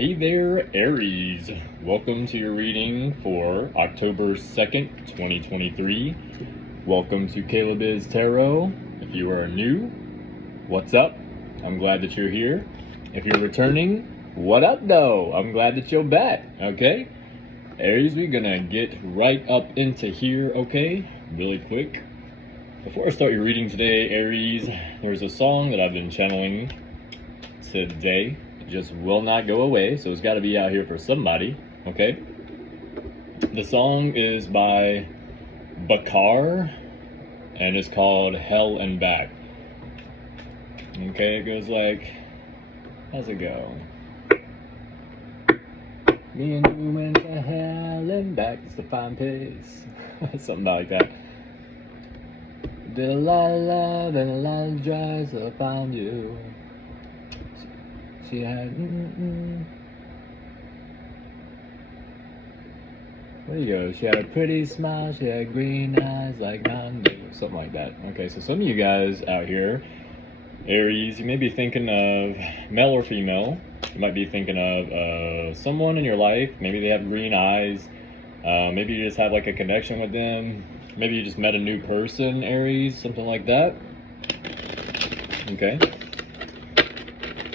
Hey there, Aries. Welcome to your reading for October 2nd, 2023. Welcome to Caleb's Tarot. If you are new, what's up? I'm glad that you're here. If you're returning, what up though? I'm glad that you're back, okay? Aries, we're gonna get right up into here, okay? Really quick. Before I start your reading today, Aries, there's a song that I've been channeling today. Just will not go away, so it's got to be out here for somebody, okay? The song is by Bakar and it's called Hell and Back. Okay, it goes like, how's it go? Me and you went to hell and back, it's the fine place. Something like that. Did a lot of love and a lot of drives to find you. She had, Where do you go? She had a pretty smile, she had green eyes like Mountain Dew, something like that. Okay, so some of you guys out here, Aries, you may be thinking of male or female. You might be thinking of someone in your life. Maybe they have green eyes. Maybe you just have like a connection with them. Maybe you just met a new person, Aries, something like that. Okay.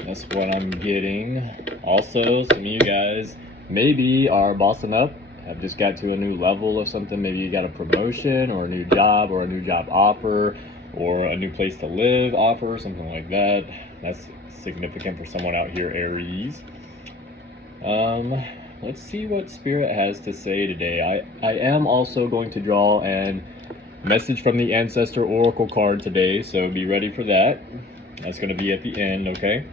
That's what I'm getting. Also, some of you guys maybe are bossing up, have just got to a new level of something. Maybe you got a promotion or a new job offer or a new place to live offer, something like that. That's significant for someone out here, Aries. Let's see what Spirit has to say today. I am also going to draw a message from the Ancestor Oracle card today, so be ready for that. That's going to be at the end, okay?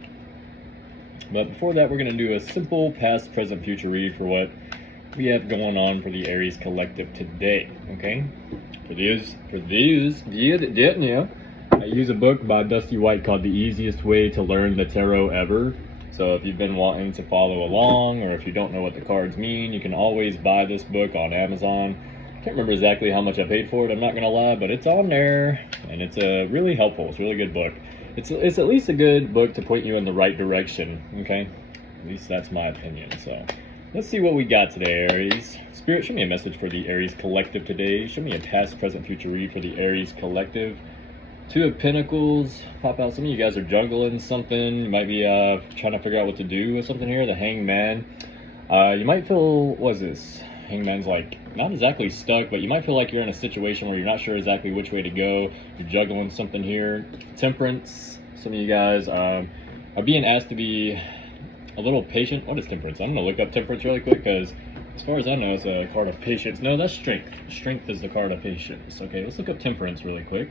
But before that, we're going to do a simple past, present, future read for what we have going on for the Aries collective today, okay? For those you that didn't know, I use a book by Dusty White called The Easiest Way to Learn the Tarot Ever. So if you've been wanting to follow along, or if you don't know what the cards mean, you can always buy this book on Amazon. I can't remember exactly how much I paid for it, I'm not going to lie, but it's on there, and it's really helpful. It's a really good book. It's at least a good book to point you in the right direction, okay? At least that's my opinion. So let's see what we got today, Aries. Spirit, show me a message for the Aries collective today. Show me a past, present, future read for the Aries collective. Two of Pentacles pop out. Some of you guys are juggling something. You might be trying to figure out what to do with something here. The Hangman. You might feel, what is this? Hangman's like, not exactly stuck, but you might feel like you're in a situation where you're not sure exactly which way to go. You're juggling something here. Temperance. Some of you guys are being asked to be a little patient. What is Temperance? I'm going to look up Temperance really quick, because as far as I know, it's a card of patience. No, that's Strength. Strength is the card of patience. Okay, let's look up Temperance really quick.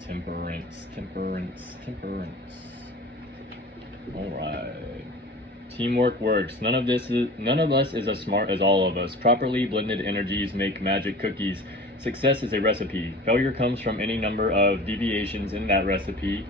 Temperance. All right. Teamwork works. None of us is as smart as all of us. Properly blended energies make magic cookies. Success is a recipe. Failure comes from any number of deviations in that recipe.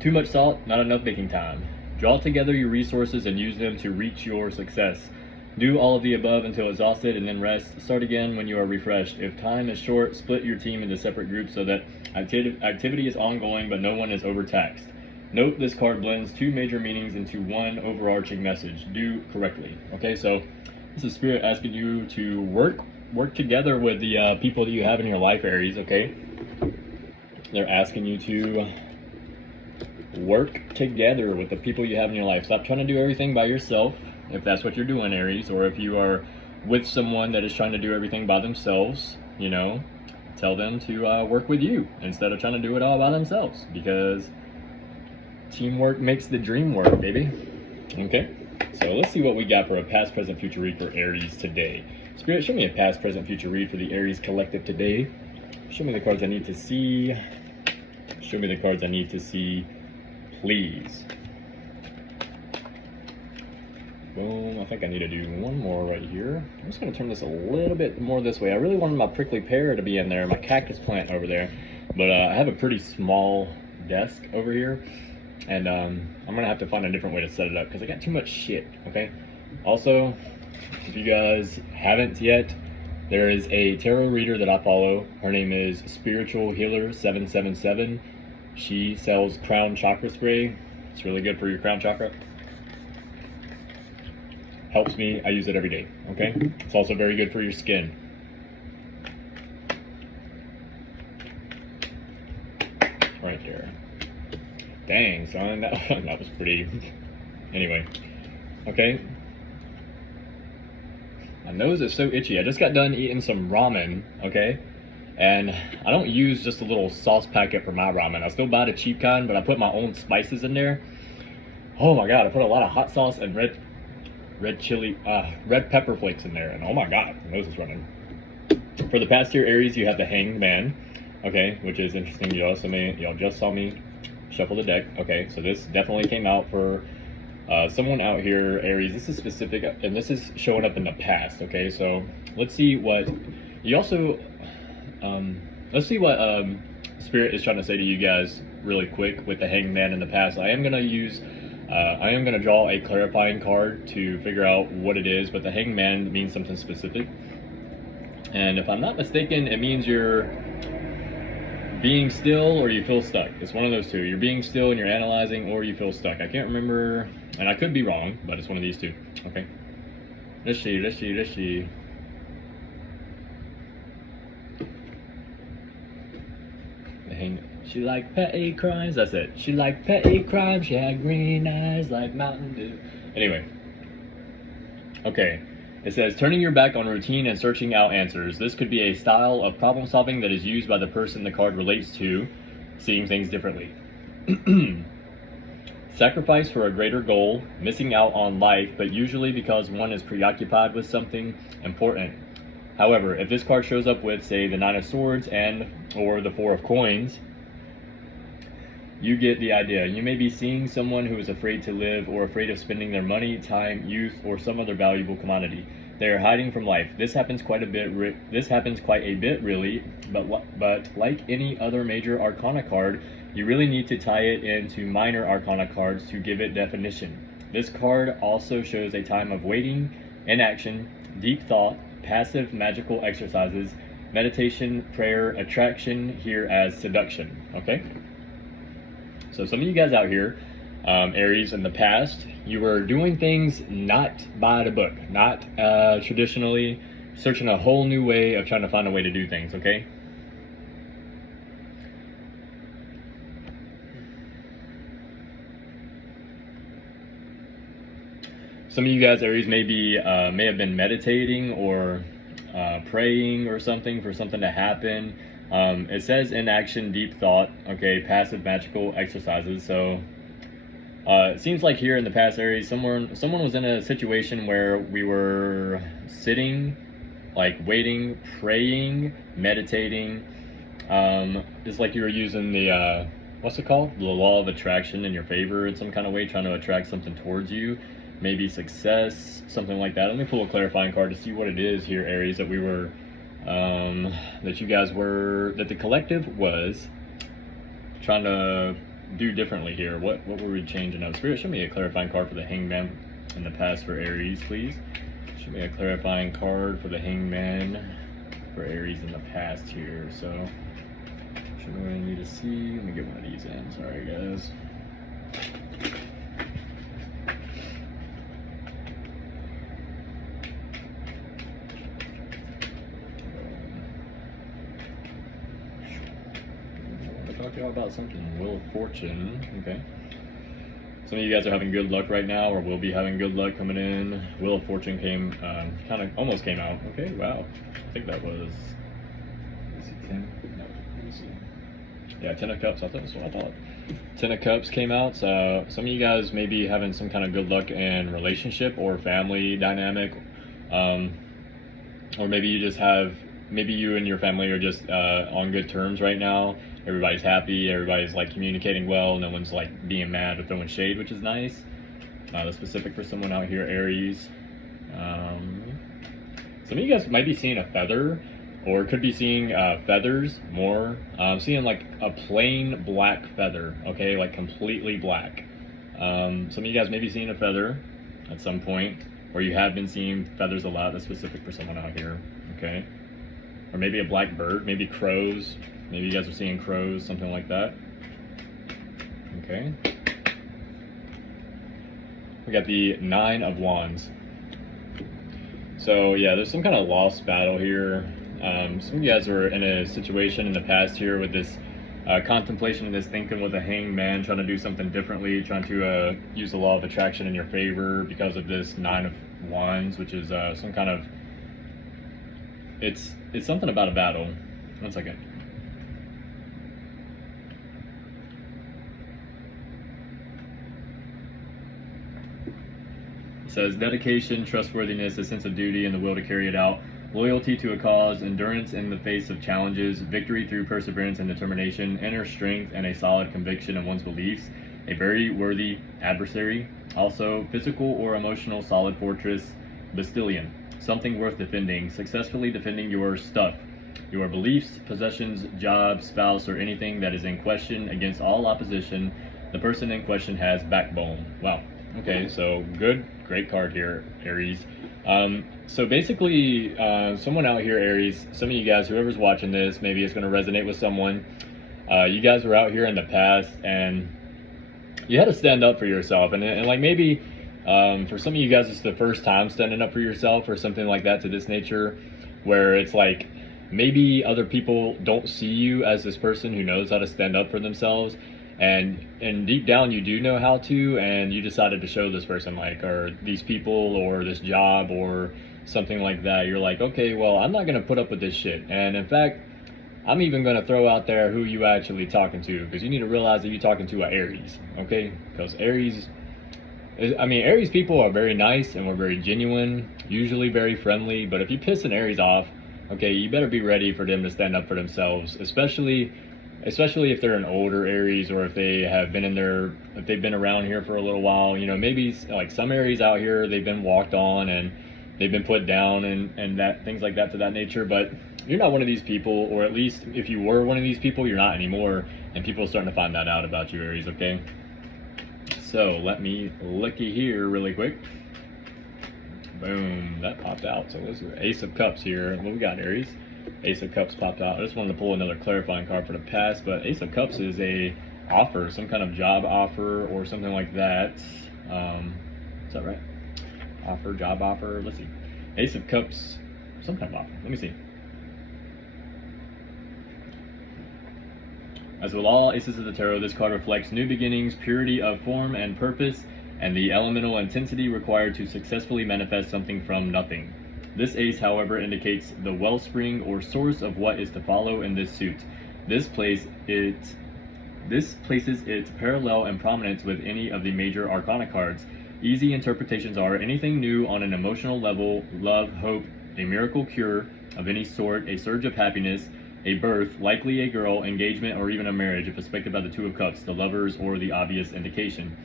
Too much salt, not enough baking time. Draw together your resources and use them to reach your success. Do all of the above until exhausted and then rest. Start again when you are refreshed. If time is short, split your team into separate groups so that activity is ongoing but no one is overtaxed. Note this card blends two major meanings into one overarching message. Do correctly. Okay, so this is Spirit asking you to work together with the people that you have in your life, Aries, okay? They're asking you to work together with the people you have in your life. Stop trying to do everything by yourself, if that's what you're doing, Aries, or if you are with someone that is trying to do everything by themselves, you know, tell them to work with you instead of trying to do it all by themselves, because teamwork makes the dream work, baby. Okay, so let's see what we got for a past, present, future read for Aries today. Spirit, show me a past, present, future read for the Aries collective today. Show me the cards I need to see. Show me the cards I need to see, please. Boom. I think I need to do one more right here. I'm just going to turn this a little bit more this way. I really wanted my prickly pear to be in there, my cactus plant over there, but I have a pretty small desk over here, and I'm going to have to find a different way to set it up because I got too much shit, okay? Also, if you guys haven't yet, there is a tarot reader that I follow. Her name is Spiritual Healer 777. She sells crown chakra spray. It's really good for your crown chakra. Helps me. I use it every day. Okay. It's also very good for your skin. Right there. Dang, son, that was pretty. Anyway, okay. My nose is so itchy. I just got done eating some ramen, okay? And I don't use just a little sauce packet for my ramen. I still buy the cheap kind, but I put my own spices in there. Oh my god, I put a lot of hot sauce and red pepper flakes in there, and oh my god, my nose is running. For the past year, Aries, you have the Hanged Man, okay, which is interesting. Y'all just saw me shuffle the deck. Okay, so this definitely came out for someone out here, Aries. This is specific, and this is showing up in the past. Okay, so let's see what you also let's see what Spirit is trying to say to you guys really quick with the Hanged Man in the past. I am gonna draw a clarifying card to figure out what it is, but the Hanged Man means something specific. And if I'm not mistaken, it means you're being still or you feel stuck. It's one of those two. You're being still and you're analyzing, or you feel stuck. I can't remember, and I could be wrong, but it's one of these two. Okay. Let's see. She liked petty crimes. That's it. She liked petty crimes. She had green eyes like Mountain Dew. Anyway. Okay. It says, turning your back on routine and searching out answers. This could be a style of problem solving that is used by the person the card relates to, seeing things differently. Sacrifice for a greater goal, missing out on life, but usually because one is preoccupied with something important. However, if this card shows up with, say, the Nine of Swords or the Four of Coins, you get the idea. You may be seeing someone who is afraid to live or afraid of spending their money, time, youth, or some other valuable commodity. They are hiding from life. This happens quite a bit, really, but like any other major arcana card, you really need to tie it into minor arcana cards to give it definition. This card also shows a time of waiting, inaction, deep thought, passive magical exercises, meditation, prayer, attraction here as seduction. Okay? So some of you guys out here, Aries, in the past, you were doing things not by the book, not traditionally, searching a whole new way of trying to find a way to do things, okay? Some of you guys, Aries, may have been meditating or praying or something for something to happen. It says inaction, deep thought, okay, passive magical exercises. So it seems like here in the past, Aries, someone was in a situation where we were sitting, like waiting, praying, meditating. It's like you were using the what's it called? The law of attraction in your favor in some kind of way, trying to attract something towards you. Maybe success, something like that. Let me pull a clarifying card to see what it is here, Aries, that we were that the collective was trying to do differently here. What were we changing up? Spirit, show me a clarifying card for the Hanged Man in the past for Aries, please. Show me a clarifying card for the Hanged Man for Aries in the past here. So, show me what I need to see. Let me get one of these in. Sorry, guys. Talk to y'all about something. Wheel of Fortune. Okay. Some of you guys are having good luck right now, or will be having good luck coming in. Wheel of Fortune came, kind of almost came out. Okay, wow. I think that was. Is it 10? No, let me see. Yeah, 10 of Cups. I thought that's what I thought. 10 of Cups came out. So some of you guys may be having some kind of good luck in relationship or family dynamic, or maybe you just have. Maybe you and your family are just on good terms right now. Everybody's happy, everybody's like communicating well, no one's like being mad or throwing shade, which is nice. That's specific for someone out here, Aries. Some of you guys might be seeing a feather, or could be seeing feathers more. I'm seeing like a plain black feather, okay, like completely black. Some of you guys may be seeing a feather at some point, or you have been seeing feathers a lot. That's specific for someone out here, okay? Or maybe a black bird, maybe crows. Maybe you guys are seeing crows, something like that. Okay. We got the 9 of Wands. So yeah, there's some kind of lost battle here. Some of you guys were in a situation in the past here with this contemplation and this thinking with a hanged man, trying to do something differently, trying to use the law of attraction in your favor because of this Nine of Wands, which is some kind of, it's something about a battle. One second. It says dedication, trustworthiness, a sense of duty, and the will to carry it out. Loyalty to a cause, endurance in the face of challenges, victory through perseverance and determination, inner strength, and a solid conviction in one's beliefs. A very worthy adversary. Also, physical or emotional solid fortress, Bastillion. Something worth defending, successfully defending your stuff, your beliefs, possessions, job, spouse, or anything that is in question against all opposition. The person in question has backbone. Wow. Okay, so great card here, Aries. So basically, someone out here, Aries, some of you guys, whoever's watching this, maybe it's going to resonate with someone. You guys were out here in the past and you had to stand up for yourself. And like maybe for some of you guys, it's the first time standing up for yourself or something like that to this nature, where it's like maybe other people don't see you as this person who knows how to stand up for themselves. And deep down you do know how to, and you decided to show this person, like, or these people or this job or something like that. You're like, okay, well, I'm not going to put up with this shit. And in fact, I'm even going to throw out there who you actually talking to, because you need to realize that you're talking to an Aries, okay? Because Aries people are very nice and we're very genuine, usually very friendly. But if you piss an Aries off, okay, you better be ready for them to stand up for themselves, especially if they're an older Aries, or if they have been if they've been around here for a little while. You know, maybe like some Aries out here, they've been walked on and they've been put down and that things like that to that nature. But you're not one of these people, or at least if you were one of these people, you're not anymore, and people are starting to find that out about you, Aries, okay? So let me look you here really quick. Boom, that popped out. So this is Ace of Cups here. What we got, Aries? Ace of Cups popped out. I just wanted to pull another clarifying card for the past, but Ace of Cups is a offer, some kind of job offer or something like that. Is that right? Offer, job offer. Let's see. Ace of Cups, some kind of offer. Let me see. As with all aces of the tarot, this card reflects new beginnings, purity of form and purpose, and the elemental intensity required to successfully manifest something from nothing. This ace, however, indicates the wellspring or source of what is to follow in this suit. This places its parallel and prominence with any of the major arcana cards. Easy interpretations are anything new on an emotional level, love, hope, a miracle cure of any sort, a surge of happiness, a birth, likely a girl, engagement, or even a marriage if aspected by the Two of Cups, the lovers, or the obvious indication.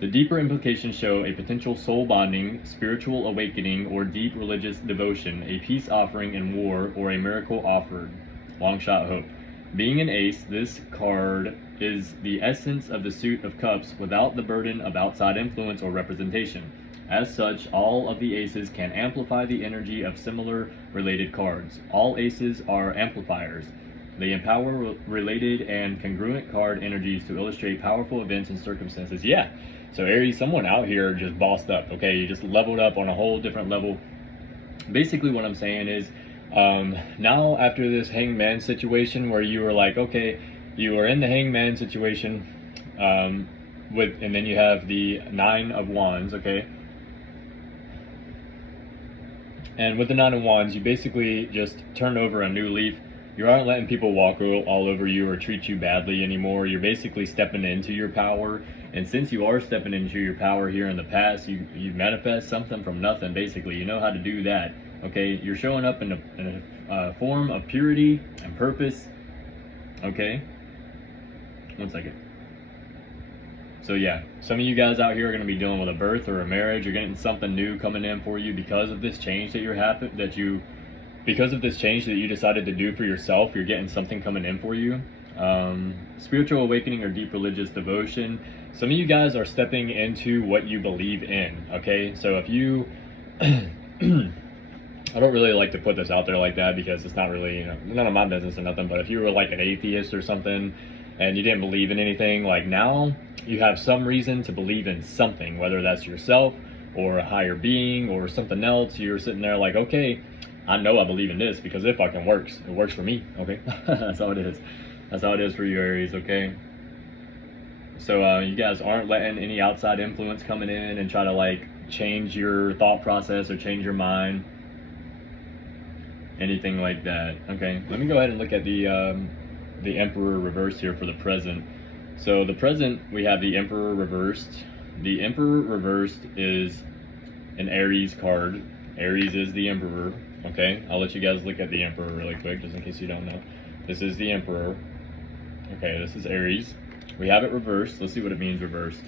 The deeper implications show a potential soul bonding, spiritual awakening, or deep religious devotion, a peace offering in war, or a miracle offered. Long shot hope. Being an ace, this card is the essence of the suit of cups without the burden of outside influence or representation. As such, all of the aces can amplify the energy of similar related cards. All aces are amplifiers. They empower related and congruent card energies to illustrate powerful events and circumstances. Yeah, so Aries, someone out here just bossed up, okay? You just leveled up on a whole different level. Basically what I'm saying is, now after this hangman situation where you were like, okay, you were in the hangman situation, and then you have the Nine of Wands, okay? And with the Nine of Wands, you basically just turn over a new leaf. You aren't letting people walk all over you or treat you badly anymore. You're basically stepping into your power. And since you are stepping into your power here in the past, you manifest something from nothing, basically. You know how to do that, okay? You're showing up in a form of purity and purpose, okay? One second. So yeah, some of you guys out here are going to be dealing with a birth or a marriage. You're getting something new coming in for you because of this change because of this change that you decided to do for yourself. You're getting something coming in for you. Spiritual awakening or deep religious devotion. Some of you guys are stepping into what you believe in, okay? So if you, I don't really like to put this out there like that because it's not really, you know, none of my business or nothing, but if you were like an atheist or something and you didn't believe in anything, like now you have some reason to believe in something, whether that's yourself or a higher being or something else. You're sitting there like, okay, I know I believe in this because it fucking works. It works for me, okay? That's how it is. That's how it is for you, Aries, okay? So you guys aren't letting any outside influence coming in and try to like change your thought process or change your mind, anything like that. Okay, let me go ahead and look at the Emperor reversed here for the present. So the present, we have the Emperor reversed. The Emperor reversed is an Aries card. Aries is the Emperor. Okay, I'll let you guys look at the Emperor really quick, just in case you don't know. This is the Emperor. Okay, this is Aries. We have it reversed. Let's see what it means reversed.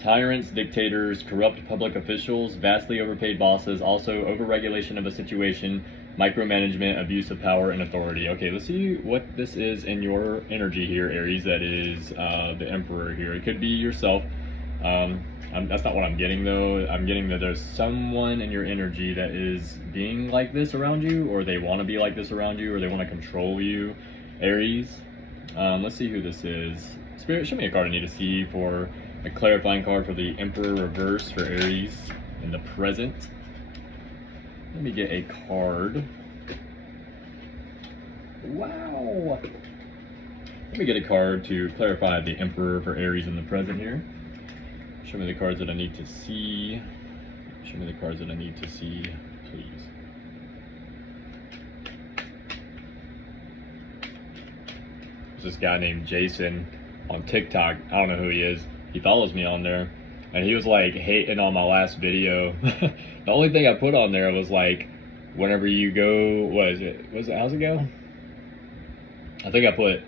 Tyrants, dictators, corrupt public officials, vastly overpaid bosses, also overregulation of a situation, micromanagement, abuse of power and authority. Okay, let's see what this is in your energy here, Aries. That is the Emperor here. It could be yourself. That's not what I'm getting though. I'm getting that there's someone in your energy that is being like this around you, or they want to be like this around you, or they want to control you, Aries. Let's see who this is. Spirit, show me a card I need to see for a clarifying card for the Emperor reverse for Aries in the present. Let me get a card. Wow. Let me get a card to clarify the Emperor for Aries in the present here. Show me the cards that I need to see. Show me the cards that I need to see, please. There's this guy named Jason on TikTok. I don't know who he is. He follows me on there, and he was like hating on my last video. The only thing I put on there was like, whenever you go, how's it go? I think I put,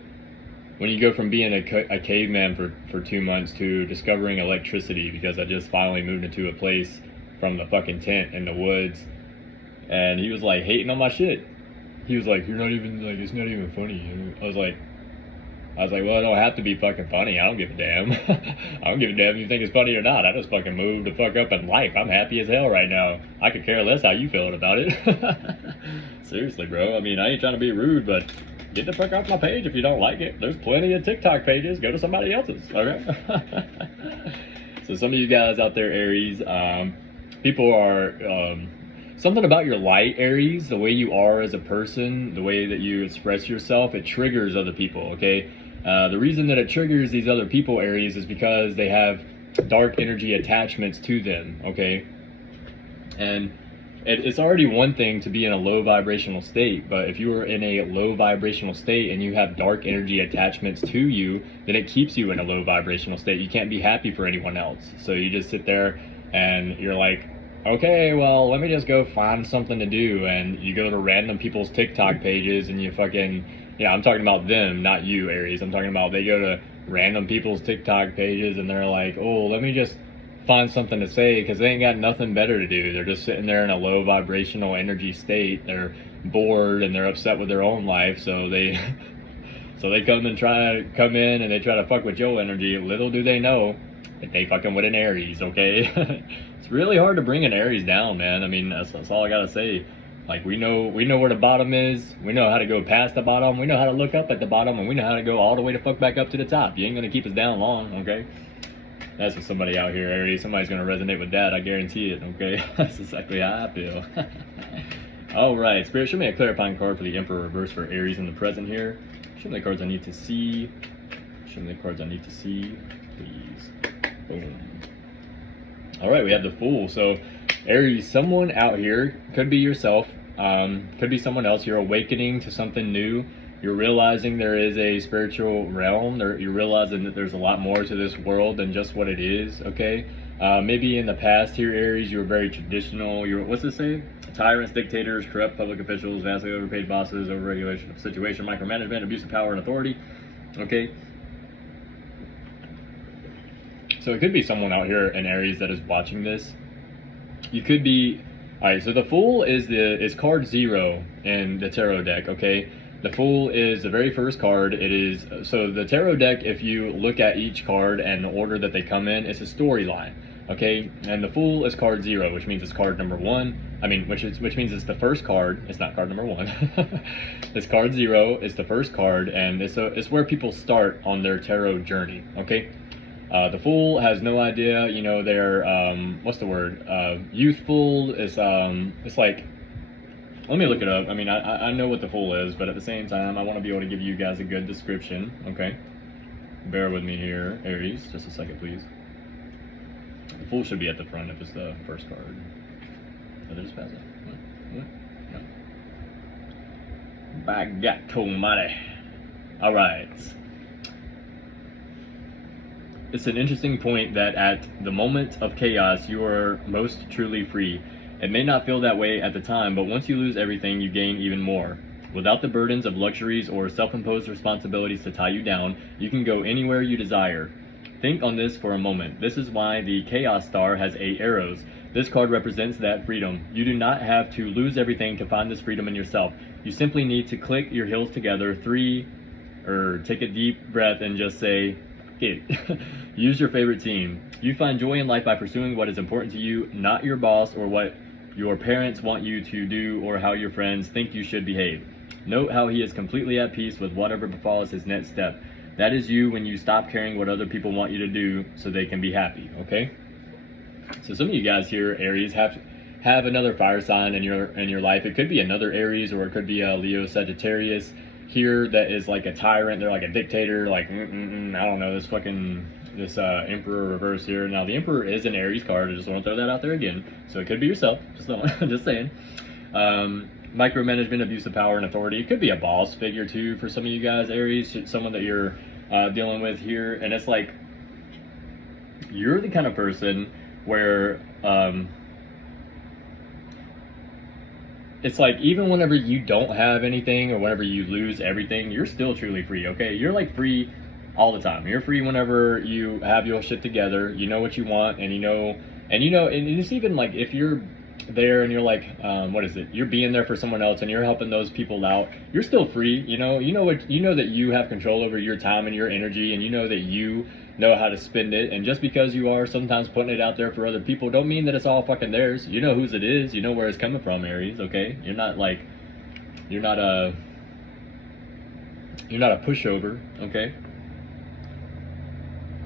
when you go from being a caveman for 2 months to discovering electricity, because I just finally moved into a place from the fucking tent in the woods. And he was like hating on my shit. He was like, you're not even, like, it's not even funny. I was like, well, it don't have to be fucking funny. I don't give a damn. I don't give a damn if you think it's funny or not. I just fucking moved the fuck up in life. I'm happy as hell right now. I could care less how you feeling about it. Seriously, bro. I mean, I ain't trying to be rude, but get the fuck off my page if you don't like it. There's plenty of TikTok pages. Go to somebody else's, okay? So some of you guys out there, Aries, people are... something about your light, Aries, the way you are as a person, the way that you express yourself, it triggers other people, okay? The reason that it triggers these other people, Aries, is because they have dark energy attachments to them, okay? And it's already one thing to be in a low vibrational state, but if you are in a low vibrational state and you have dark energy attachments to you, then it keeps you in a low vibrational state. You can't be happy for anyone else. So you just sit there and you're like, okay, well, let me just go find something to do. And you go to random people's TikTok pages and you fucking, yeah, I'm talking about them, not you, Aries. I'm talking about they go to random people's TikTok pages and they're like, oh, let me just find something to say, because they ain't got nothing better to do. They're just sitting there in a low vibrational energy state. They're bored and they're upset with their own life. So they come in and they try to fuck with your energy. Little do they know that they fucking with an Aries, okay? It's really hard to bring an Aries down, man. I mean, that's all I gotta say. Like, we know where the bottom is. We know how to go past the bottom. We know how to look up at the bottom, and we know how to go all the way to fuck back up to the top. You ain't gonna keep us down long, okay? That's for somebody out here, Aries. Somebody's gonna resonate with that, I guarantee it, okay? That's exactly how I feel. All right, Spirit, show me a clarifying card for the Emperor reverse for Aries in the present here. Show me the cards I need to see. Show me the cards I need to see, please. Boom. All right, we have the Fool. So Aries, someone out here, could be yourself, could be someone else. You're awakening to something new. You're realizing there is a spiritual realm. You're realizing that there's a lot more to this world than just what it is, okay? Maybe in the past here, Aries, you were very traditional. What's this say? Tyrants, dictators, corrupt public officials, vastly overpaid bosses, overregulation of situation, micromanagement, abuse of power and authority, okay? So it could be someone out here in Aries that is watching this. You could be, all right, so the Fool is card 0 in the tarot deck, okay? The Fool is the very first card. It is, so the tarot deck, if you look at each card and the order that they come in, it's a storyline, okay? And the Fool is card 0, which means it's card number 1. I mean, which means it's the first card. It's not card number 1. It's card 0. It's the first card, and it's where people start on their tarot journey, okay? The Fool has no idea, you know, they're, what's the word? Youthful. It's like, let me look it up. I mean, I know what the Fool is, but at the same time, I want to be able to give you guys a good description, okay? Bear with me here, Aries. Just a second, please. The Fool should be at the front if it's the first card. Did I just pass it? What? No. By God almighty. Alright. It's an interesting point that at the moment of chaos, you are most truly free. It may not feel that way at the time, but once you lose everything, you gain even more. Without the burdens of luxuries or self-imposed responsibilities to tie you down, you can go anywhere you desire. Think on this for a moment. This is why the Chaos Star has 8 arrows. This card represents that freedom. You do not have to lose everything to find this freedom in yourself. You simply need to click your heels together, take a deep breath and just say, it. Use your favorite team. You find joy in life by pursuing what is important to you, not your boss or what your parents want you to do or how your friends think you should behave. Note how he is completely at peace with whatever befalls his next step. That is you when you stop caring what other people want you to do so they can be happy, okay? So some of you guys here, Aries, have another fire sign in your life. It could be another Aries, or it could be a Leo, Sagittarius here that is like a tyrant. They're like a dictator, like I don't know, this Emperor reverse here. Now the Emperor is an Aries card. I just want to throw that out there again. So it could be yourself. Just saying. Micromanagement, abuse of power and authority. It could be a boss figure too for some of you guys, Aries, someone that you're dealing with here. And it's like you're the kind of person where it's like even whenever you don't have anything or whenever you lose everything, you're still truly free, okay? You're like free all the time. You're free whenever you have your shit together, you know what you want, and and it's even like if you're there and you're like, you're being there for someone else and you're helping those people out, you're still free, you know that you have control over your time and your energy, and you know that you know how to spend it. And just because you are sometimes putting it out there for other people don't mean that it's all fucking theirs. You know whose it is, you know where it's coming from, Aries, okay? You're not a pushover, okay?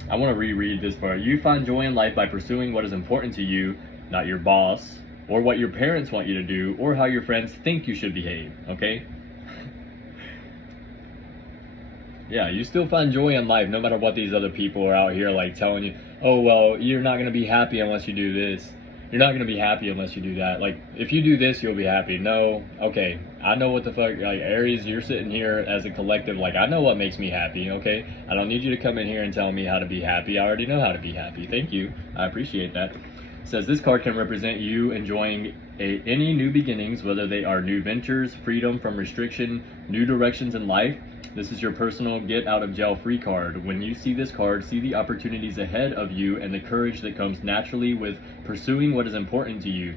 I want to reread this part. You find joy in life by pursuing what is important to you, not your boss, or what your parents want you to do, or how your friends think you should behave, okay? Yeah, you still find joy in life no matter what these other people are out here like telling you, oh, well, you're not going to be happy unless you do this. You're not going to be happy unless you do that. Like, if you do this, you'll be happy. No, okay, I know what the fuck, like, Aries, you're sitting here as a collective, like, I know what makes me happy, okay? I don't need you to come in here and tell me how to be happy. I already know how to be happy. Thank you. I appreciate that. It says this card can represent you enjoying any new beginnings, whether they are new ventures, freedom from restriction, new directions in life. This is your personal get out of jail free card. When you see this card, see the opportunities ahead of you and the courage that comes naturally with pursuing what is important to you.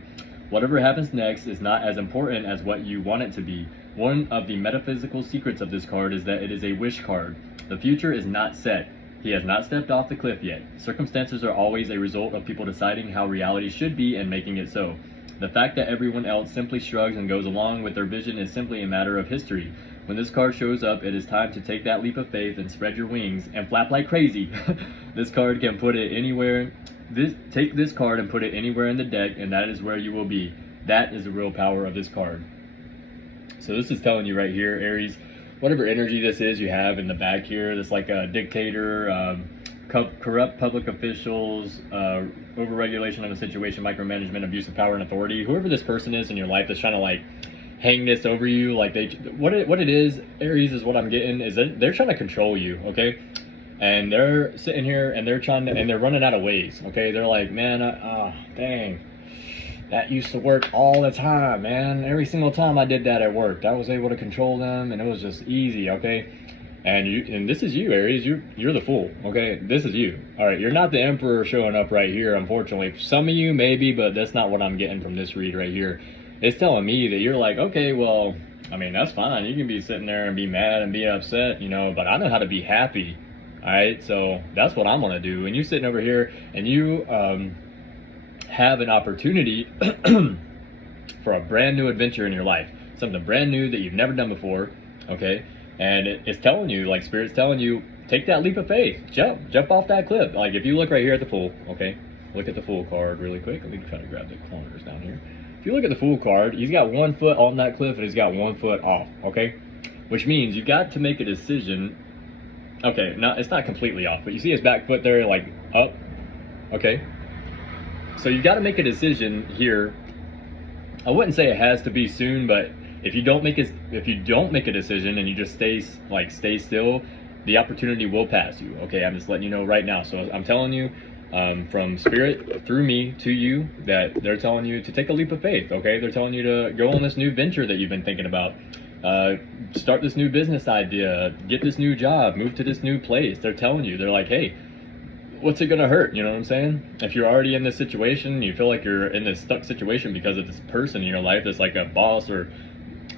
Whatever happens next is not as important as what you want it to be. One of the metaphysical secrets of this card is that it is a wish card. The future is not set. He has not stepped off the cliff yet. Circumstances are always a result of people deciding how reality should be and making it so. The fact that everyone else simply shrugs and goes along with their vision is simply a matter of history. When this card shows up, it is time to take that leap of faith and spread your wings and flap like crazy. This card can put it anywhere. Take this card and put it anywhere in the deck, and that is where you will be. That is the real power of this card. So this is telling you right here, Aries, whatever energy this is you have in the back here, this like a dictator, corrupt public officials, overregulation of a situation, micromanagement, abuse of power and authority, whoever this person is in your life that's trying to like hang this over you, like what it is, Aries, is what I'm getting is they're trying to control you, okay? And they're sitting here and they're running out of ways, okay? They're like, man, dang, that used to work all the time, man. Every single time I did that, it worked. I was able to control them and it was just easy, okay? And this is you, Aries. You're the Fool, okay? This is you. All right, you're not the Emperor showing up right here, unfortunately. Some of you maybe, but that's not what I'm getting from this read right here. It's telling me that you're like, okay, well, I mean, that's fine. You can be sitting there and be mad and be upset, you know, but I know how to be happy, all right? So that's what I'm going to do. And you're sitting over here and you have an opportunity for a brand new adventure in your life, something brand new that you've never done before, okay? And it's telling you, like Spirit's telling you, take that leap of faith. Jump off that cliff. Like if you look right here at the Fool, okay? Look at the Fool card really quick. Let me try to grab the corners down here. If you look at the Fool card, he's got 1 foot on that cliff and he's got 1 foot off, okay? Which means you got to make a decision. Okay, no, it's not completely off, but you see his back foot there, like up, okay? So you got to make a decision here. I wouldn't say it has to be soon, but if you don't make a decision and you just stay still, the opportunity will pass you. Okay, I'm just letting you know right now. So I'm telling you, from Spirit through me to you, that they're telling you to take a leap of faith. Okay, they're telling you to go on this new venture that you've been thinking about, start this new business idea, get this new job, move to this new place. They're telling you, they're like, hey, what's it gonna hurt? You know what I'm saying? If you're already in this situation, you feel like you're in this stuck situation because of this person in your life that's like a boss or,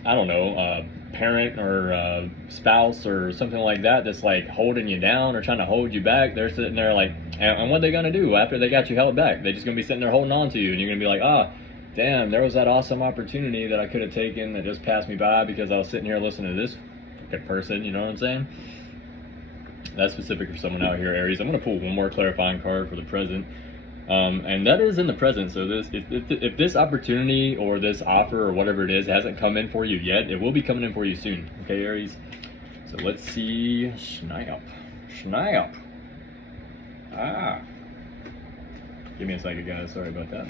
I don't know, parent or spouse or something like that, that's like holding you down or trying to hold you back. They're sitting there like, and what are they gonna do after they got you held back? They're just gonna be sitting there holding on to you, and you're gonna be like, ah, damn, there was that awesome opportunity that I could have taken that just passed me by because I was sitting here listening to this fucking person. You know what I'm saying? That's specific for someone out here, Aries. I'm going to pull one more clarifying card for the present. And that is in the present. So if this opportunity or this offer or whatever it is hasn't come in for you yet, it will be coming in for you soon. Okay, Aries? So let's see. Snap. Ah. Give me a second, guys. Sorry about that.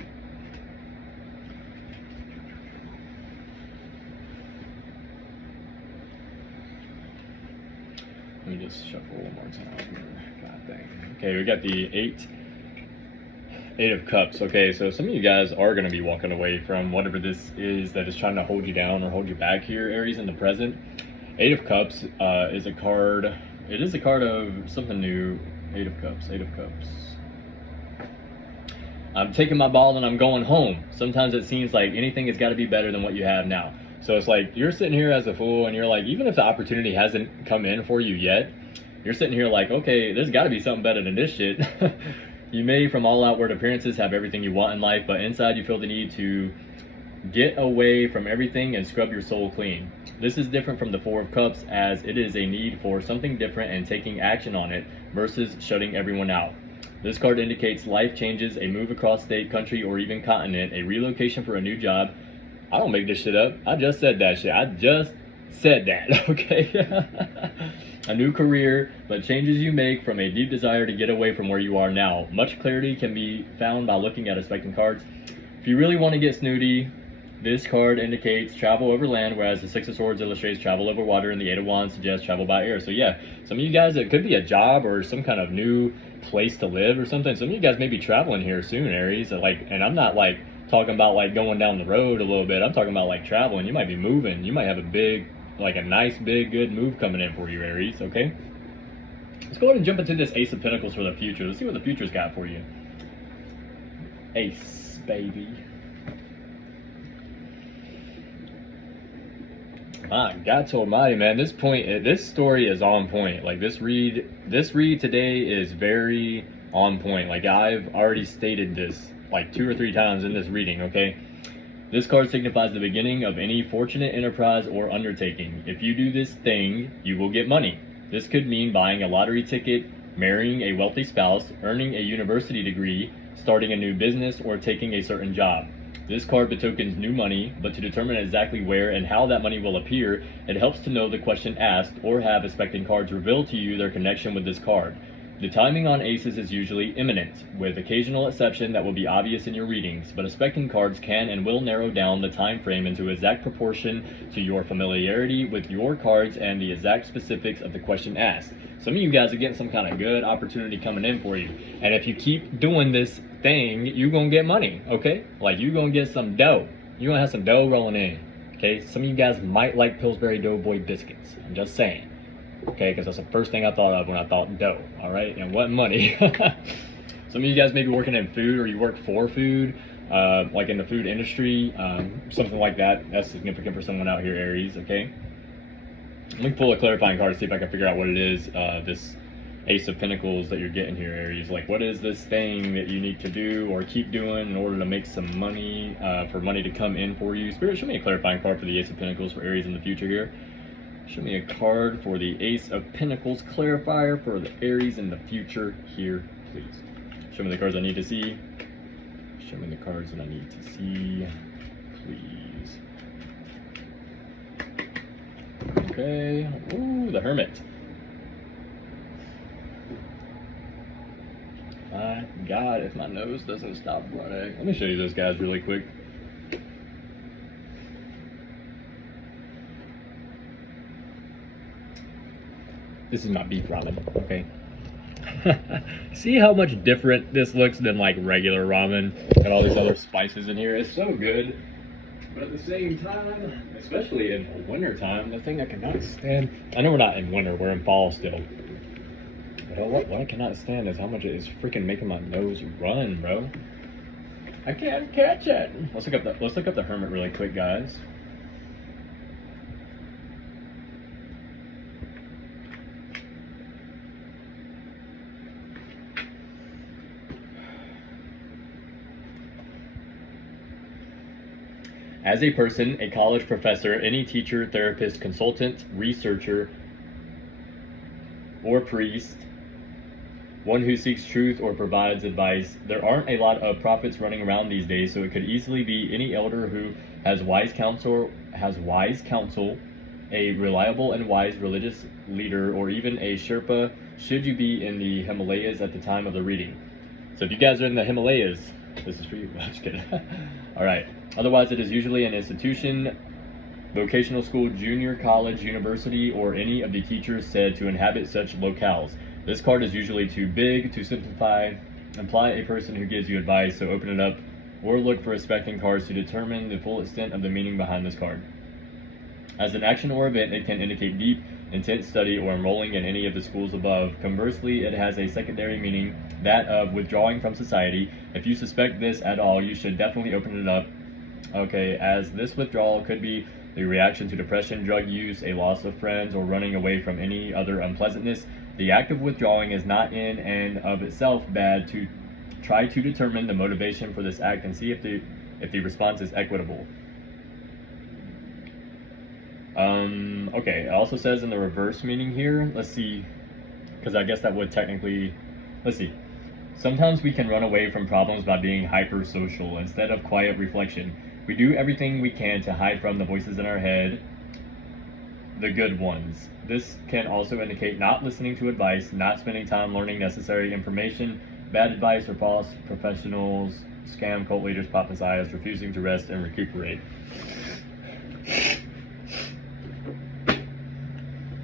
Let me just shuffle one more time here. God dang. Okay, we got the eight of cups. Okay, so some of you guys are going to be walking away from whatever this is that is trying to hold you down or hold you back here, Aries, in the present. Eight of cups is a card. It is a card of something new. Eight of cups. I'm taking my ball and I'm going home. Sometimes it seems like anything has got to be better than what you have now. So it's like you're sitting here as a Fool and you're like, even if the opportunity hasn't come in for you yet, you're sitting here like, okay, there's got to be something better than this shit. You may, from all outward appearances, have everything you want in life, but inside you feel the need to get away from everything and scrub your soul clean. This is different from the Four of Cups, as it is a need for something different and taking action on it versus shutting everyone out. This card indicates life changes, a move across state, country, or even continent, a relocation for a new job. I don't make this shit up. I just said that shit. I just said that, okay? A new career, but changes you make from a deep desire to get away from where you are now. Much clarity can be found by looking at expecting cards. If you really want to get snooty, this card indicates travel over land, whereas the Six of Swords illustrates travel over water, and the Eight of Wands suggests travel by air. So yeah, some of you guys, it could be a job or some kind of new place to live or something. Some of you guys may be traveling here soon, Aries. And I'm not like talking about like going down the road a little bit. I'm talking about like traveling. You might be moving. You might have a big, like a nice, big, good move coming in for you, Aries, okay? Let's go ahead and jump into this Ace of Pentacles for the future. Let's see what the future's got for you. Ace, baby. My God almighty, man. This story is on point. Like this read today is very on point. Like I've already stated this like 2 or 3 times in this reading, okay? This card signifies the beginning of any fortunate enterprise or undertaking. If you do this thing, you will get money. This could mean buying a lottery ticket, marrying a wealthy spouse, earning a university degree, starting a new business, or taking a certain job. This card betokens new money, but to determine exactly where and how that money will appear, it helps to know the question asked or have expecting cards reveal to you their connection with this card. The timing on aces is usually imminent, with occasional exception that will be obvious in your readings, but expecting cards can and will narrow down the time frame into exact proportion to your familiarity with your cards and the exact specifics of the question asked. Some of you guys are getting some kind of good opportunity coming in for you, and if you keep doing this thing, you're gonna get money, okay? Like you're gonna get some dough. You're gonna have some dough rolling in, okay? Some of you guys might like Pillsbury Doughboy biscuits. I'm just saying. Okay, because that's the first thing I thought of when I thought dough, all right? And what money? Some of you guys may be working in food, or you work for food, like in the food industry, something like that. That's significant for someone out here, Aries, okay? Let me pull a clarifying card to see if I can figure out what it is, this Ace of Pentacles that you're getting here, Aries. Like, what is this thing that you need to do or keep doing in order to make some money, for money to come in for you? Spirit, show me a clarifying card for the Ace of Pentacles for Aries in the future here. Show me a card for the Ace of Pentacles clarifier for the Aries in the future here, please. Show me the cards I need to see. Show me the cards that I need to see, please. Okay. Ooh, the Hermit. My God, if my nose doesn't stop running. Let me show you those guys really quick. This is my beef ramen, okay? See how much different this looks than like regular ramen? Got all these other spices in here. It's so good. But at the same time, especially in the winter time, the thing I cannot stand, I know we're not in winter, we're in fall still. But what I cannot stand is how much it is freaking making my nose run, bro. I can't catch it. Let's look up the Hermit really quick, guys. As a person, a college professor, any teacher, therapist, consultant, researcher, or priest, one who seeks truth or provides advice, there aren't a lot of prophets running around these days, so it could easily be any elder who has wise counsel, a reliable and wise religious leader, or even a Sherpa, should you be in the Himalayas at the time of the reading. So if you guys are in the Himalayas, this is for you. I'm just kidding. All right. Otherwise, it is usually an institution, vocational school, junior college, university, or any of the teachers said to inhabit such locales. This card is usually too big to simplify, imply a person who gives you advice, so open it up or look for respecting cards to determine the full extent of the meaning behind this card. As an action or event, it can indicate deep, intense study or enrolling in any of the schools above. Conversely, it has a secondary meaning, that of withdrawing from society. If you suspect this at all, you should definitely open it up. Okay, as this withdrawal could be the reaction to depression, drug use, a loss of friends, or running away from any other unpleasantness. The act of withdrawing is not in and of itself bad. To try to determine the motivation for this act and see if the response is equitable. Okay, it also says in the reverse meaning here, let's see, because I guess that would technically, let's see. Sometimes we can run away from problems by being hyper-social instead of quiet reflection. We do everything we can to hide from the voices in our head, the good ones. This can also indicate not listening to advice, not spending time learning necessary information, bad advice or false professionals, scam cult leaders, pop messiahs, refusing to rest and recuperate.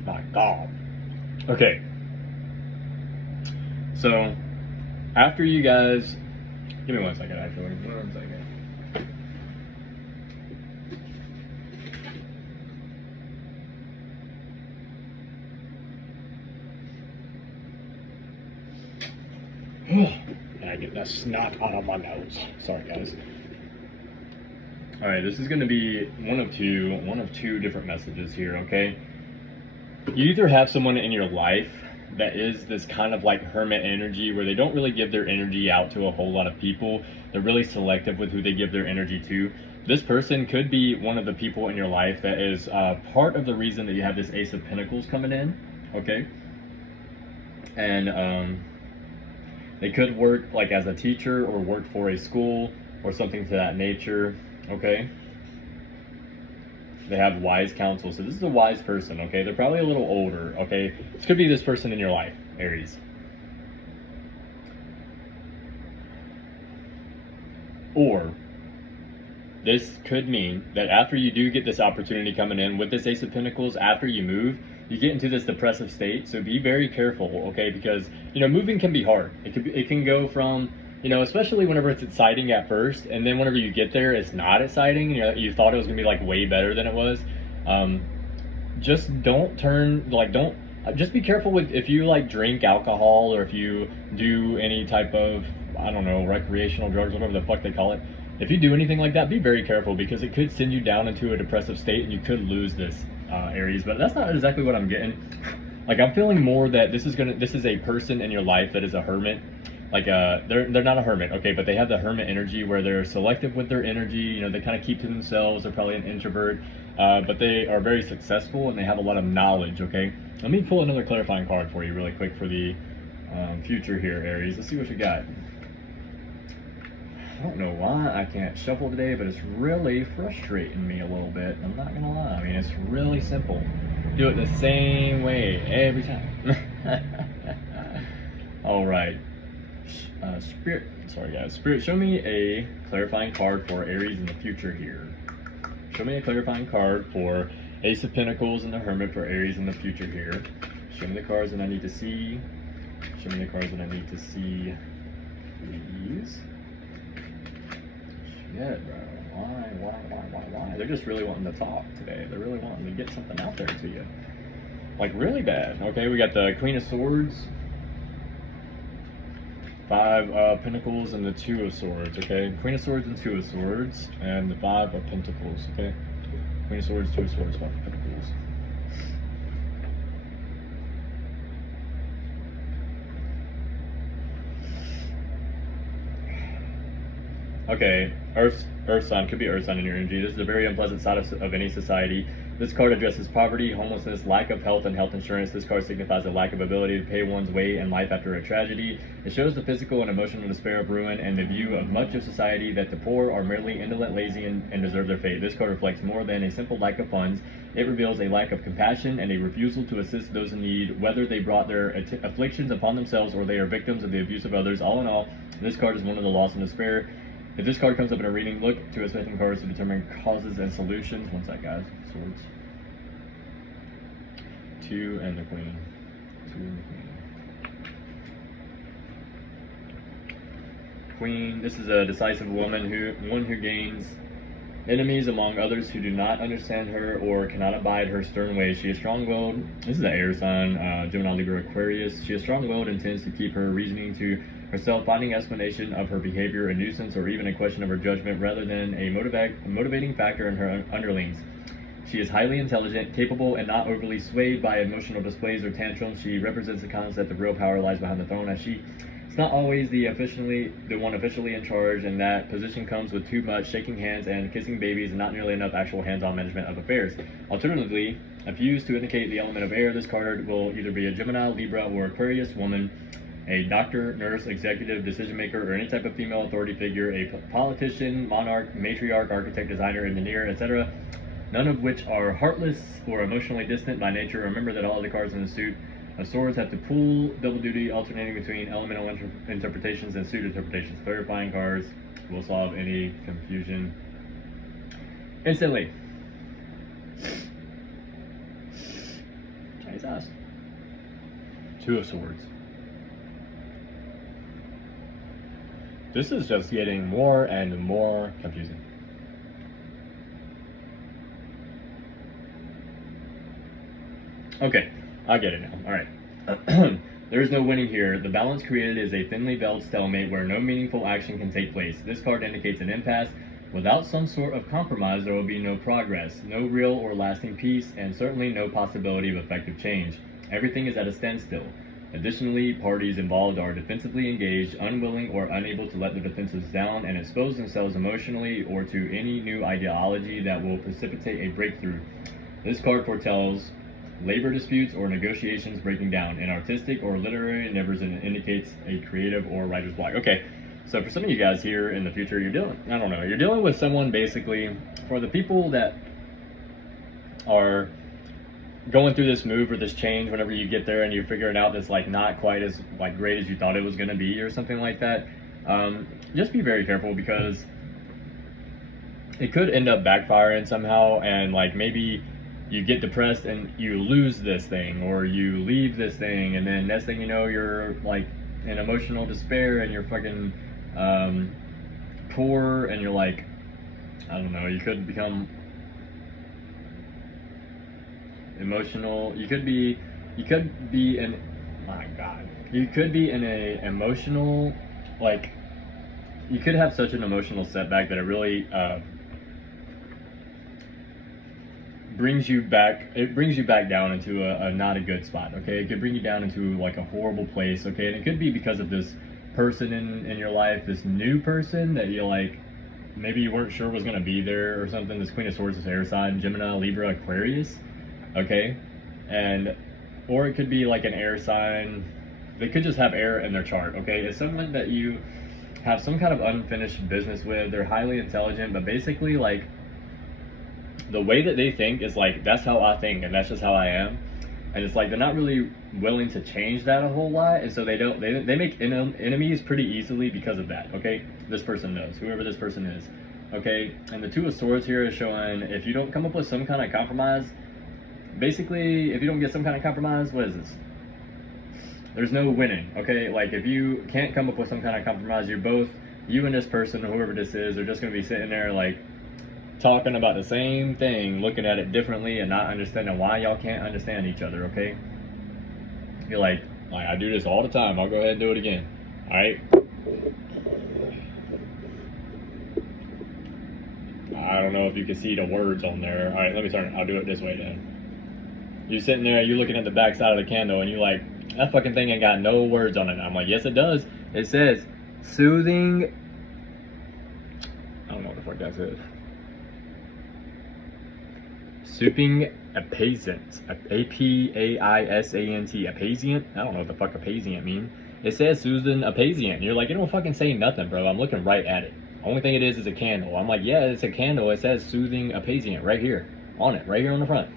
My God. Okay. So, after you guys, give me 1 second actually, 1 second. And I get that snot out of my nose. Sorry guys. Alright, this is gonna be one of two different messages here, okay? You either have someone in your life that is this kind of like hermit energy where they don't really give their energy out to a whole lot of people. They're really selective with who they give their energy to. This person could be one of the people in your life that is part of the reason that you have this Ace of Pentacles coming in, okay? And they could work like as a teacher or work for a school or something to that nature, okay? They have wise counsel. So this is a wise person, okay? They're probably a little older, okay? This could be this person in your life, Aries. Or this could mean that after you do get this opportunity coming in with this Ace of Pentacles, after you move, you get into this depressive state. So be very careful, okay? Because, you know, moving can be hard. It can go from, you know, especially whenever it's exciting at first, and then whenever you get there, it's not exciting. You know, you thought it was gonna be like way better than it was. Just don't turn, like, don't, just be careful with if you like drink alcohol or if you do any type of, I don't know, recreational drugs, whatever the fuck they call it. If you do anything like that, be very careful because it could send you down into a depressive state and you could lose this, Aries. But that's not exactly what I'm getting. Like, I'm feeling more that this is a person in your life that is a hermit, like they're not a hermit, okay, but they have the hermit energy where they're selective with their energy. You know, they kind of keep to themselves. They're probably an introvert, but they are very successful and they have a lot of knowledge. Okay, let me pull another clarifying card for you really quick for the future here, Aries. Let's see what you got. I don't know why I can't shuffle today, but it's really frustrating me a little bit. I'm not gonna lie. I mean, it's really simple. Do it the same way every time. All right. Spirit, sorry guys. Spirit, show me a clarifying card for Aries in the future here. Show me a clarifying card for Ace of Pentacles and the Hermit for Aries in the future here. Show me the cards that I need to see. Show me the cards that I need to see, please. Shit, bro. Why? They're just really wanting to talk today. They're really wanting to get something out there to you. Like, really bad. Okay, we got the Queen of Swords, Five of Pentacles, and the Two of Swords, okay? Queen of Swords and Two of Swords, and the Five of Pentacles, okay? Queen of Swords, Two of Swords, Five of Pentacles. Okay, Earth sign, could be Earth sign in your energy. This is a very unpleasant side of any society. This card addresses poverty, homelessness, lack of health and health insurance. This card signifies a lack of ability to pay one's way in life after a tragedy. It shows the physical and emotional despair of ruin and the view of much of society that the poor are merely indolent, lazy, and deserve their fate. This card reflects more than a simple lack of funds. It reveals a lack of compassion and a refusal to assist those in need, whether they brought their afflictions upon themselves or they are victims of the abuse of others. All in all, this card is one of the loss and despair. If this card comes up in a reading, look to expecting cards to determine causes and solutions. One sec, guys. Swords. Two and the Queen. Two and the Queen. Queen. This is a decisive woman, one who gains enemies among others who do not understand her or cannot abide her stern ways. She is strong-willed. This is an air sign, Gemini, Libra, Aquarius. She is strong-willed and tends to keep her reasoning to herself, finding explanation of her behavior a nuisance or even a question of her judgment rather than a motivating factor in her underlings. She is highly intelligent, capable, and not overly swayed by emotional displays or tantrums. She represents the concept of real power lies behind the throne, as she is not always the one officially in charge, and that position comes with too much shaking hands and kissing babies and not nearly enough actual hands-on management of affairs. Alternatively, if used to indicate the element of air, this card will either be a Gemini, Libra, or Aquarius woman, a doctor, nurse, executive, decision maker, or any type of female authority figure, a politician, monarch, matriarch, architect, designer, engineer, etc., none of which are heartless or emotionally distant by nature. Remember that all of the cards in the suit of swords have to pull double duty, alternating between elemental interpretations and suit interpretations. Clarifying cards will solve any confusion instantly. Chinese ass. Two of Swords. This is just getting more and more confusing. Okay, I get it now. All right. There is no winning here. The balance created is a thinly veiled stalemate where no meaningful action can take place. This card indicates an impasse. Without some sort of compromise, there will be no progress, no real or lasting peace, and certainly no possibility of effective change. Everything is at a standstill. Additionally, parties involved are defensively engaged, unwilling or unable to let their defenses down and expose themselves emotionally or to any new ideology that will precipitate a breakthrough. This card foretells labor disputes or negotiations breaking down. In artistic or literary endeavors, it indicates a creative or writer's block. Okay, so for some of you guys here in the future, you're dealing with someone basically, for the people that are going through this move or this change, whenever you get there and you're figuring out that's like not quite as like great as you thought it was going to be or something like that, just be very careful, because it could end up backfiring somehow, and like maybe you get depressed and you lose this thing, or you leave this thing, and then next thing you know, you're like in emotional despair and you're fucking poor, and you're like, I don't know, you could become emotional. You could be in, my God, you could be in a emotional, like, you could have such an emotional setback that it really brings you back down into a not a good spot. Okay, it could bring you down into like a horrible place. Okay, and it could be because of this person in your life, this new person that you like, maybe you weren't sure was going to be there or something. This Queen of Swords is air sign, Gemini, Libra, Aquarius, okay? And, or it could be like an air sign. They could just have air in their chart, okay? It's someone that you have some kind of unfinished business with. They're highly intelligent, but basically like the way that they think is like, that's how I think and that's just how I am. And it's like they're not really willing to change that a whole lot, and so they make enemies pretty easily because of that, okay? This person knows, whoever this person is, okay? And the Two of Swords here is showing if you don't come up with some kind of compromise, basically, if you don't get some kind of compromise, what is this? There's no winning, okay? Like if you can't come up with some kind of compromise, you're both, you and this person, or whoever this is, are just gonna be sitting there like talking about the same thing, looking at it differently and not understanding why y'all can't understand each other, okay? You're like I do this all the time, I'll go ahead and do it again, all right? I don't know if you can see the words on there. All right, let me turn it. I'll do it this way then. You're sitting there, you're looking at the back side of the candle and you're like, that fucking thing ain't got no words on it. I'm like, yes it does. It says soothing, I don't know what the fuck that says. Soothing apaisant, A-P-A-I-S-A-N-T, apaisant? I don't know what the fuck apaisant means. It says soothing apaisant. You're like, you don't fucking say nothing, bro. I'm looking right at it. Only thing it is a candle. I'm like, yeah, it's a candle. It says soothing apaisant right here on it, right here on the front.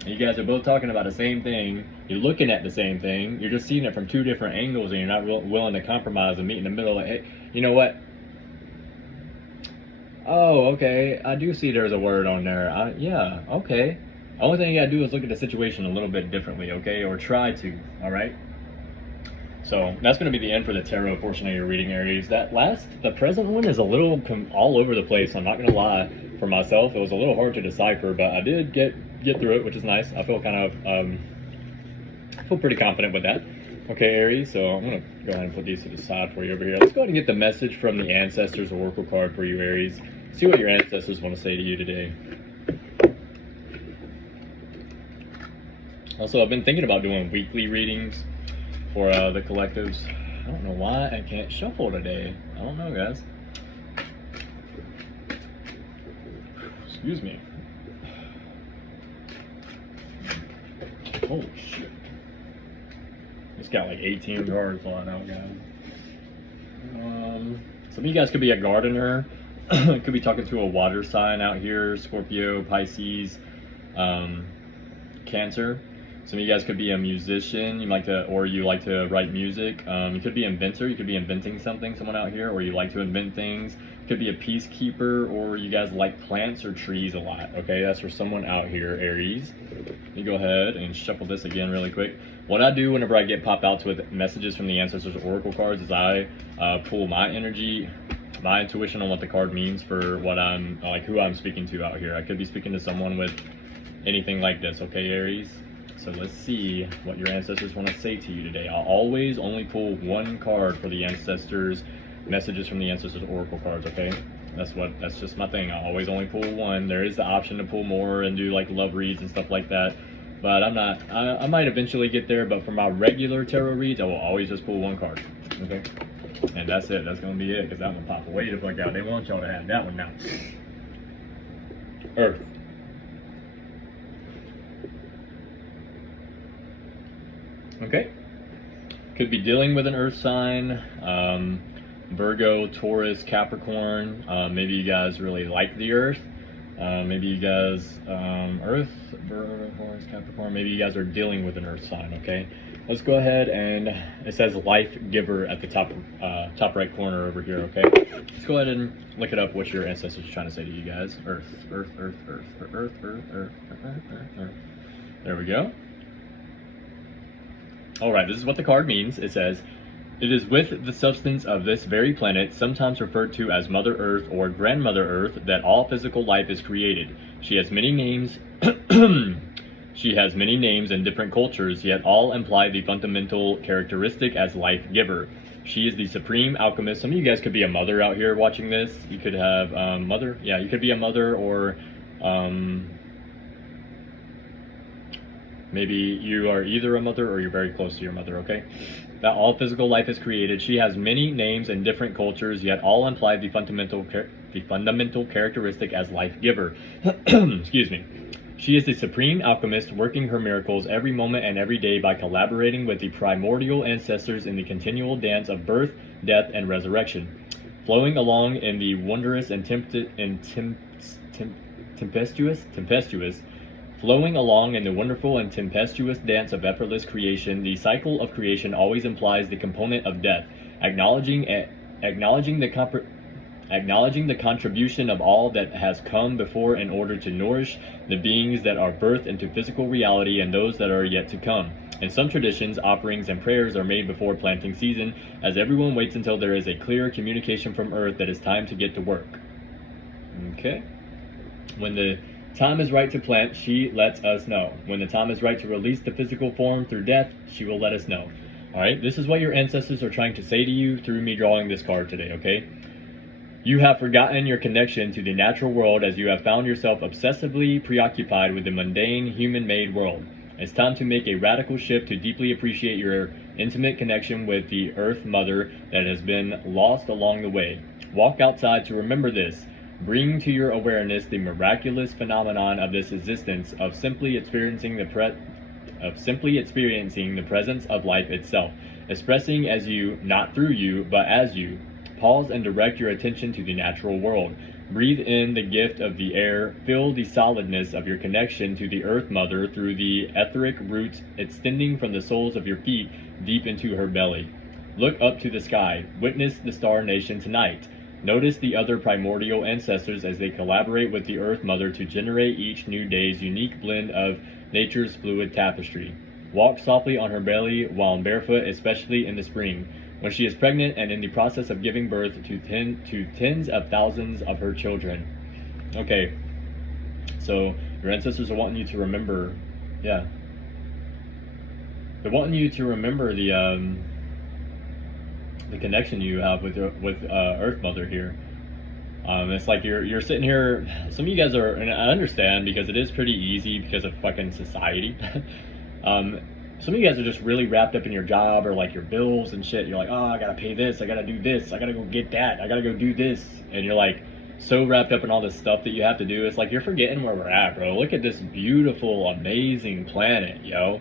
And you guys are both talking about the same thing. You're looking at the same thing. You're just seeing it from two different angles, and you're not willing to compromise and meet in the middle. Like, hey, you know what? Oh, okay. I do see there's a word on there. Yeah, okay. Only thing you gotta do is look at the situation a little bit differently, okay? Or try to, all right? So that's going to be the end for the tarot portion of your reading, Aries. The present one is a little all over the place. I'm not going to lie. For myself, it was a little hard to decipher, but I did get through it, which is nice. I feel kind of, I feel pretty confident with that. Okay, Aries, so I'm going to go ahead and put these to the side for you over here. Let's go ahead and get the message from the Ancestors Oracle card for you, Aries. See what your ancestors want to say to you today. Also, I've been thinking about doing weekly readings for the collectives. I don't know why I can't shuffle today. I don't know, guys. Excuse me. Holy shit. It's got like 18 cards on out, guys. Some of you guys could be a gardener. Could be talking to a water sign out here. Scorpio, Pisces, Cancer. Some of you guys could be a musician. You like to write music. You could be an inventor. You could be inventing something. Someone out here, or you like to invent things. Could be a peacekeeper, or you guys like plants or trees a lot. Okay, that's for someone out here, Aries. Let me go ahead and shuffle this again really quick. What I do whenever I get pop outs with messages from the Ancestors Oracle cards is I pull my energy, my intuition on what the card means for what I'm like, who I'm speaking to out here. I could be speaking to someone with anything like this. Okay, Aries. So let's see what your ancestors want to say to you today. I'll always only pull one card for the ancestors, messages from the Ancestors Oracle cards, okay? That's just my thing. I always only pull one. There is the option to pull more and do like love reads and stuff like that. But I might eventually get there, but for my regular tarot reads, I will always just pull one card, okay? And that's it. That's going to be it, because that one popped way the fuck out. They want y'all to have that one now. Earth. Okay, could be dealing with an earth sign, Virgo, Taurus, Capricorn. Maybe you guys really like the earth. Maybe you guys, earth, Virgo, Taurus, Capricorn. Maybe you guys are dealing with an earth sign, okay? Let's go ahead and, it says life giver at the top right corner over here, okay? Let's go ahead and look it up what your ancestors are trying to say to you guys. Earth, earth, earth, earth, earth, earth, earth, earth, earth, earth, earth. There we go. Alright, this is what the card means. It says, it is with the substance of this very planet, sometimes referred to as Mother Earth or Grandmother Earth, that all physical life is created. She has many names. She has many names in different cultures, yet all imply the fundamental characteristic as life giver. She is the supreme alchemist. Some of you guys could be a mother out here watching this. You could have mother. Yeah, you could be a mother, or maybe you are either a mother or you're very close to your mother, okay? that all physical life is created. She has many names in different cultures, yet all imply the fundamental characteristic as life giver. Excuse me. She is the supreme alchemist, working her miracles every moment and every day by collaborating with the primordial ancestors in the continual dance of birth, death, and resurrection. Flowing along in the wondrous and tempestuous, flowing along in the wonderful and tempestuous dance of effortless creation, the cycle of creation always implies the component of death, acknowledging the contribution of all that has come before in order to nourish the beings that are birthed into physical reality and those that are yet to come. In some traditions, offerings and prayers are made before planting season, as everyone waits until there is a clear communication from Earth that it's time to get to work. Okay. When the time is right to plant, she lets us know. When the time is right to release the physical form through death, she will let us know. All right, this is what your ancestors are trying to say to you through me drawing this card today, okay? You have forgotten your connection to the natural world as you have found yourself obsessively preoccupied with the mundane, human-made world. It's time to make a radical shift to deeply appreciate your intimate connection with the Earth Mother that has been lost along the way. Walk outside to remember this. Bring to your awareness the miraculous phenomenon of this existence, of simply experiencing the presence of life itself, expressing as you, not through you, but as you. Pause and direct your attention to the natural world. Breathe in the gift of the air. Feel the solidness of your connection to the Earth Mother through the etheric roots extending from the soles of your feet deep into her belly. Look up to the sky. Witness the star nation tonight. Notice the other primordial ancestors as they collaborate with the Earth Mother to generate each new day's unique blend of nature's fluid tapestry. Walk softly on her belly while barefoot, especially in the spring, when she is pregnant and in the process of giving birth to tens of thousands of her children. Okay, so your ancestors are wanting you to remember, they're wanting you to remember the connection you have with Earth Mother here. It's like you're sitting here. Some of you guys are, and I understand because it is pretty easy because of fucking society. Some of you guys are just really wrapped up in your job or like your bills and shit. You're like, oh, I gotta pay this, I gotta do this, I gotta go get that, I gotta go do this, and you're like so wrapped up in all this stuff that you have to do. It's like you're forgetting where we're at, bro. Look at this beautiful, amazing planet, yo.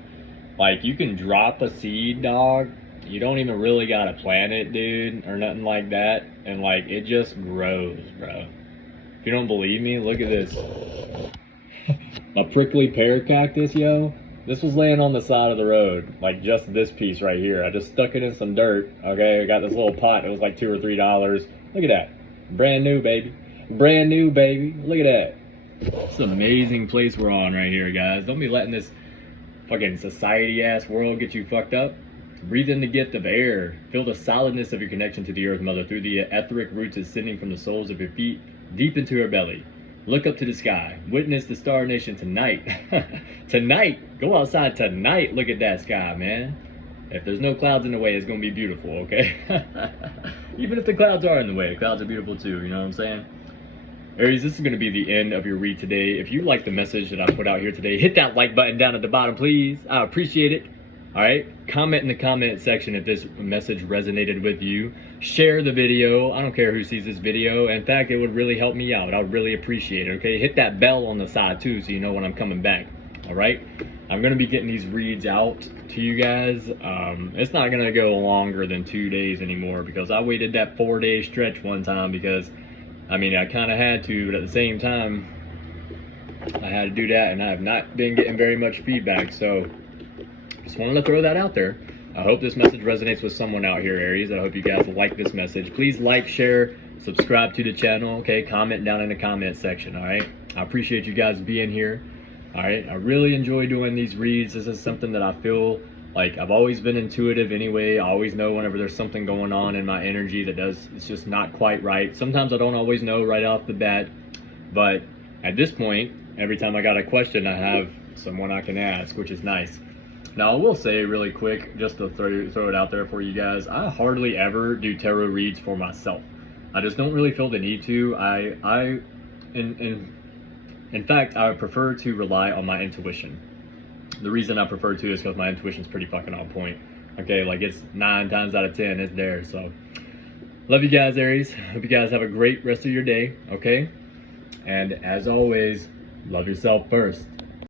Like, you can drop a seed, dog. You don't even really gotta plant it, dude, or nothing like that, and like it just grows, bro. If you don't believe me, look at this. My prickly pear cactus, yo. This was laying on the side of the road, like just this piece right here. I just stuck it in some dirt, okay? I got this little pot, it was like $2 or $3. Look at that. Brand new, baby. Brand new, baby. Look at that. It's an amazing place we're on right here, guys. Don't be letting this fucking society-ass world get you fucked up. Breathe in the gift of air. Feel the solidness of your connection to the Earth Mother through the etheric roots ascending from the soles of your feet deep into her belly. Look up to the sky. Witness the star nation tonight. Tonight. Go outside tonight. Look at that sky, man. If there's no clouds in the way, it's going to be beautiful, okay? Even if the clouds are in the way, the clouds are beautiful too, you know what I'm saying? Aries, this is going to be the end of your read today. If you like the message that I put out here today, hit that like button down at the bottom, please. I appreciate it. All right, comment in the comment section if this message resonated with you. Share the video. I don't care who sees this video. In fact, it would really help me out. I would really appreciate it, okay? Hit that bell on the side too so you know when I'm coming back, all right? I'm gonna be getting these reads out to you guys. It's not gonna go longer than 2 days anymore because I waited that 4-day stretch one time because, I mean, I kind of had to, but at the same time, I had to do that and I have not been getting very much feedback, so just wanted to throw that out there. I hope this message resonates with someone out here, Aries. I hope you guys like this message. Please like, share, subscribe to the channel, okay? Comment down in the comment section, all right? I appreciate you guys being here, all right? I really enjoy doing these reads. This is something that I feel like I've always been intuitive anyway. I always know whenever there's something going on in my energy that it's just not quite right. Sometimes I don't always know right off the bat, but at this point, every time I got a question, I have someone I can ask, which is nice. Now, I will say really quick, just to throw it out there for you guys, I hardly ever do tarot reads for myself. I just don't really feel the need to. In fact, I would prefer to rely on my intuition. The reason I prefer to is because my intuition is pretty fucking on point. Okay, like it's 9 times out of 10, it's there. So love you guys, Aries. Hope you guys have a great rest of your day, okay? And as always, love yourself first.